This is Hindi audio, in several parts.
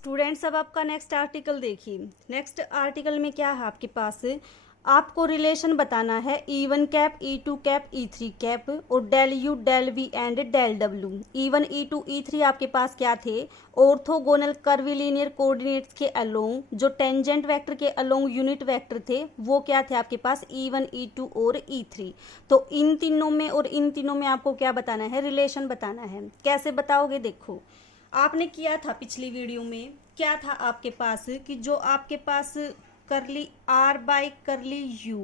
स्टूडेंट्स अब आपका नेक्स्ट आर्टिकल देखिए। नेक्स्ट आर्टिकल में क्या है आपके पास, आपको रिलेशन बताना है E1 cap, E2 cap, E3 cap और del you, del v and del डब्ल्यू। E1, E2, E3 आपके पास क्या थे, ऑर्थोगोनल कर्विलीनियर कोऑर्डिनेट्स के अलोंग, जो टेंजेंट वेक्टर के अलोंग यूनिट वेक्टर थे वो क्या थे आपके पास, E1, E2 और E3। तो इन तीनों में और इन तीनों में आपको क्या बताना है, रिलेशन बताना है। कैसे बताओगे, देखो आपने किया था पिछली वीडियो में, क्या था आपके पास कि जो आपके पास curly R by curly U,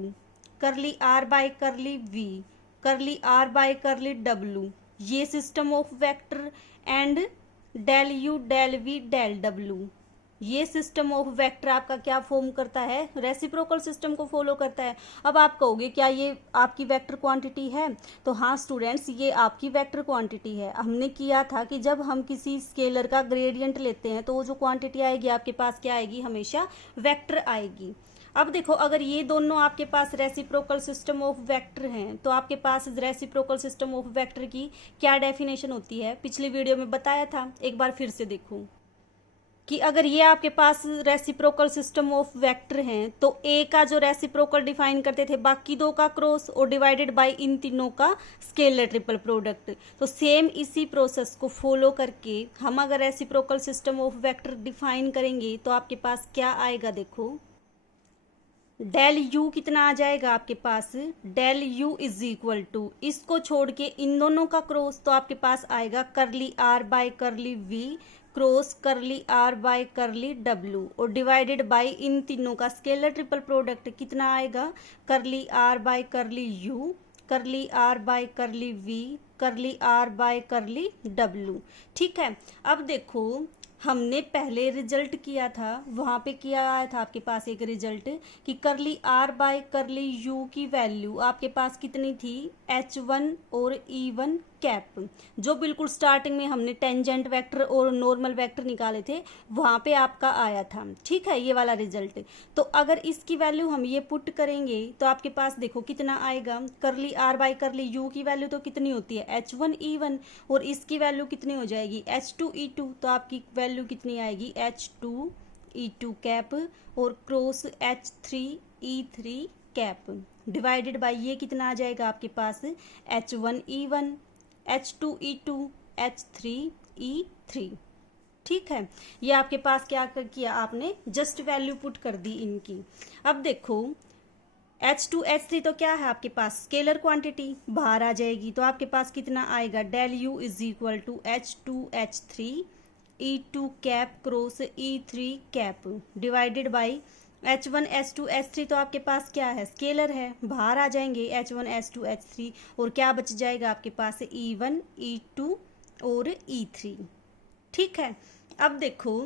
curly R by curly V, curly R by curly W, ये system of vector and del you, del V, del W, ये सिस्टम ऑफ वेक्टर आपका क्या फॉर्म करता है, रेसिप्रोकल सिस्टम को फॉलो करता है। अब आप कहोगे क्या ये आपकी वेक्टर क्वांटिटी है, तो हाँ स्टूडेंट्स, ये आपकी वेक्टर क्वांटिटी है। हमने किया था कि जब हम किसी स्केलर का ग्रेडियंट लेते हैं तो वो जो क्वांटिटी आएगी आपके पास क्या आएगी, हमेशा वेक्टर आएगी। अब देखो, अगर ये दोनों आपके पास रेसिप्रोकल सिस्टम ऑफ वेक्टर हैं तो आपके पास रेसिप्रोकल सिस्टम ऑफ वेक्टर की क्या डेफिनेशन होती है, पिछली वीडियो में बताया था, एक बार फिर से देखो कि अगर ये आपके पास रेसिप्रोकल सिस्टम ऑफ वेक्टर हैं तो ए का जो रेसिप्रोकल डिफाइन करते थे बाकी दो का क्रॉस और डिवाइडेड बाय इन तीनों का स्केलर ट्रिपल प्रोडक्ट। तो सेम इसी प्रोसेस को फॉलो करके हम अगर reciprocal system of vector define करेंगे तो आपके पास क्या आएगा, देखो डेल यू कितना आ जाएगा आपके पास, del you is equal to, इसको छोड़ के इन दोनों का क्रॉस, तो आपके पास आएगा curly R by curly V cross curly R by curly W और डिवाइडेड बाय इन तीनों का स्केलर ट्रिपल प्रोडक्ट कितना आएगा, curly R by curly U, curly R by curly V, curly R by curly W. ठीक है, अब देखो हमने पहले रिजल्ट किया था, वहां पे किया आया था आपके पास एक रिजल्ट कि करली आर बाय करली यू की वैल्यू आपके पास कितनी थी, H1 और E1 कैप, जो बिल्कुल स्टार्टिंग में हमने टेंजेंट वेक्टर और नॉर्मल वेक्टर निकाले थे वहां पे आपका आया था। ठीक है, ये वाला रिजल्ट। तो अगर इसकी वैल्यू हम ये पुट करेंगे तो आपके पास देखो कितना आएगा, curly R by curly you की वैल्यू तो कितनी होती है H1 E1 और इसकी वैल्यू कितनी हो जाएगी H2 E2, तो आपकी वैल्यू कितनी आएगी H2 E2 कैप और cross H3 E3 cap divided by ये कितना आ जाएगा आपके पास H1 E1, H2 E2, H3 E3। ठीक है, ये आपके पास क्या किया आपने, जस्ट वैल्यू पुट कर दी इनकी। अब देखो H2 H3 तो क्या है आपके पास, स्केलर क्वांटिटी बाहर आ जाएगी, तो आपके पास कितना आएगा, del you is equal to H2 H3 E2 cap cross E3 cap divided by H1 H2 H3, तो आपके पास क्या है, स्केलर है, बाहर आ जाएंगे H1 H2 H3 और क्या बच जाएगा आपके पास E1 E2 और E3। ठीक है, अब देखो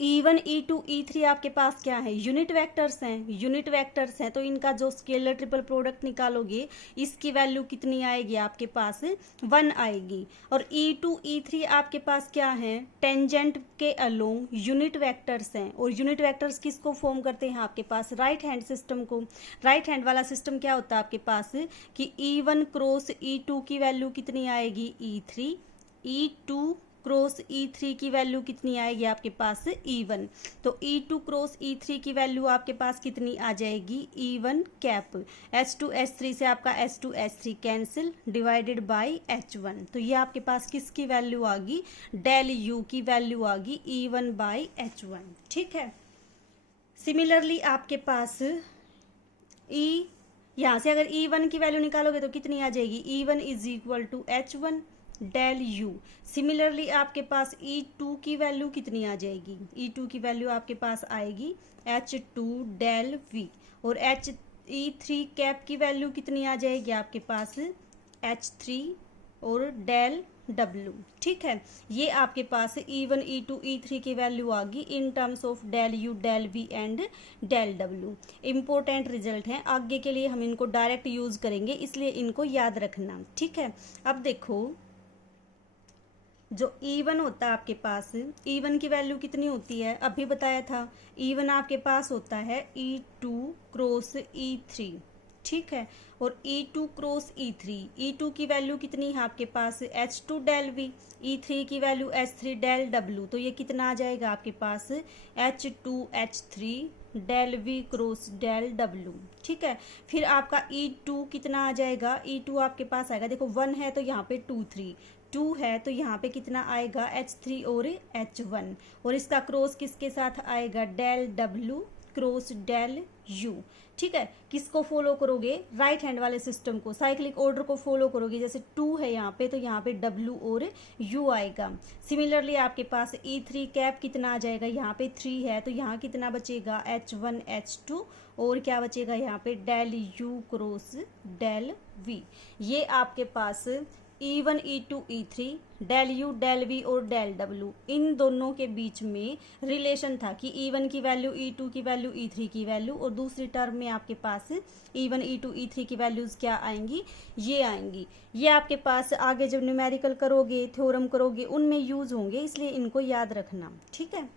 E1 E2 E3 आपके पास क्या है, यूनिट वेक्टर्स हैं, यूनिट वेक्टर्स हैं तो इनका जो स्केलर ट्रिपल प्रोडक्ट निकालोगे इसकी वैल्यू कितनी आएगी आपके पास 1 आएगी। और E2 E3 आपके पास क्या है, टेंजेंट के अलोंग यूनिट वेक्टर्स हैं और यूनिट वेक्टर्स किसको फॉर्म करते हैं आपके पास, राइट हैंड सिस्टम को। राइट हैंड वाला सिस्टम क्या होता है आपके पास कि E1 क्रॉस E2 की वैल्यू कितनी आएगी E3, E2 क्रॉस E3 की वैल्यू कितनी आएगी आपके पास E1, तो E2 क्रॉस E3 की वैल्यू आपके पास कितनी आ जाएगी E1 कैप, H2 H3 से आपका H2 H3 cancel divided by H1, तो ये आपके पास किसकी वैल्यू आ गई, डेल यू की वैल्यू आ गई E1 बाय H1। ठीक है, सिमिलरली आपके पास यहाँ से अगर E1 की वैल्यू निकालोगे तो कितनी आ जाएगी, E1 is equal to H1 del U. Similarly आपके पास E2 की वैल्यू कितनी आ जाएगी, E2 की वैल्यू आपके पास आएगी H2 डेल V और E3 कैप की वैल्यू कितनी आ जाएगी आपके पास H3 और डेल W। ठीक है, ये आपके पास E1 E2 E3 की वैल्यू आ गई in terms of del you, del V and del W। Important result हैं, आगे के लिए हम इनको डायरेक्ट यूज करेंगे इसलिए इनको याद रखना। ठीक है, अब देखो जो E1 होता है आपके पास, E1 की वैल्यू कितनी होती है, अभी बताया था, E1 आपके पास होता है E2 क्रॉस E3। ठीक है। और E2 क्रॉस E3, E2 की वैल्यू कितनी है आपके पास H2 डेल V, E3 की वैल्यू H3 डेल W, तो ये कितना आ जाएगा आपके पास H2 H3 del V cross del W, ठीक है। फिर आपका E2 कितना आ जाएगा, E2 आपके पास आएगा, देखो 1 है तो यहाँ पे 2 है तो यहाँ पे कितना आएगा H3 और H1, और इसका क्रॉस किसके साथ आएगा del W cross del U, ठीक है। किसको फॉलो करोगे, राइट हैंड वाले सिस्टम को, साइक्लिक ऑर्डर को फॉलो करोगे। जैसे 2 है यहाँ पे तो यहाँ पे W और U आएगा। सिमिलरली आपके पास E3 कैप कितना आ जाएगा, यहाँ पे 3 है तो यहाँ कितना बचेगा H1 H2 और क्या बचेगा यहाँ पे del U cross del V। ये आपके पास E1 E2 E3 del U del V और डेल W, इन दोनों के बीच में रिलेशन था कि E1 की वैल्यू E2 की वैल्यू E3 की वैल्यू, और दूसरी टर्म में आपके पास E1 E2 E3 की वैल्यूज क्या आएंगी, ये आएंगी। ये आपके पास आगे जब न्यूमेरिकल करोगे, थ्योरम करोगे, उनमें यूज होंगे, इसलिए इनको याद रखना, ठीक है।